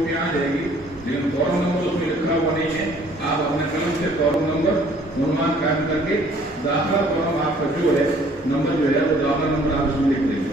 Copy आ जाएगी, लेकिन form number उसमें लिखा हुआ नहीं है। आप अपने कलम से फॉर्म नंबर अनुमान कायम करके दाखिला फॉर्म आपका जो है नंबर जो है वो दाखिला नंबर आप उसमें लिख देंगे।